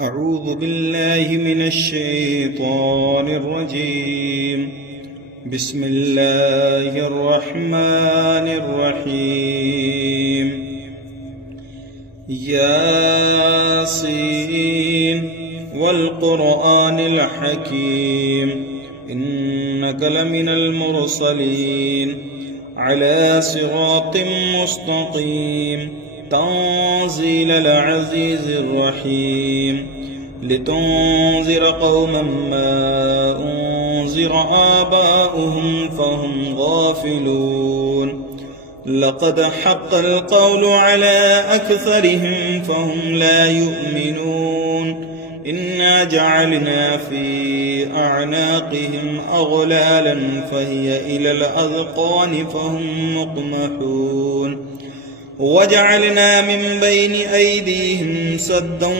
أعوذ بالله من الشيطان الرجيم. بسم الله الرحمن الرحيم. ياسين والقرآن الحكيم إنك لمن المرسلين على صراط مستقيم تنزيل العزيز الرحيم لتنذر قوما ما أنذر آباؤهم فهم غافلون لقد حق القول على أكثرهم فهم لا يؤمنون إنا جعلنا في أعناقهم أغلالا فهي إلى الأذقان فهم مقمحون وجعلنا من بين أيديهم سدا